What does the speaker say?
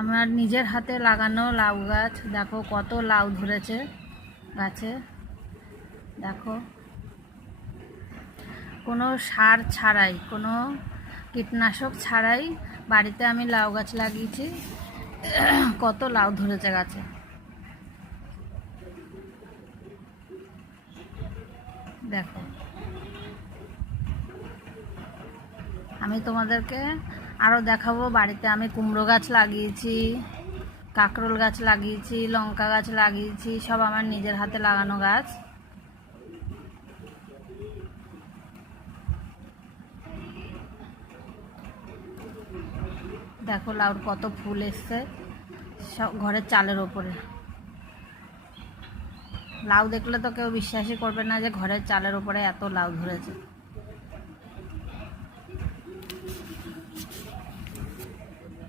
আমার নিজের হাতে লাগানো লাউ গাছ। দেখো কত লাউ ধরেছে গাছে। দেখো কোনো সার ছাড়াই, কোনো কীটনাশক ছাড়াই বাড়িতে আমি লাউ গাছ লাগিয়েছি। কত লাউ ধরেছে গাছে। দেখো আমি তোমাদেরকে আরও দেখাবো। বাড়িতে আমি কুমড়ো গাছ লাগিয়েছি, কাঁকরোল গাছ লাগিয়েছি, লঙ্কা গাছ লাগিয়েছি, সব আমার নিজের হাতে লাগানো গাছ। দেখো লাউর কত ফুল এসছে সব ঘরের চালের ওপরে। লাউ দেখলে তো কেউ বিশ্বাসই করবে না যে ঘরের চালের ওপরে এত লাউ ধরেছে।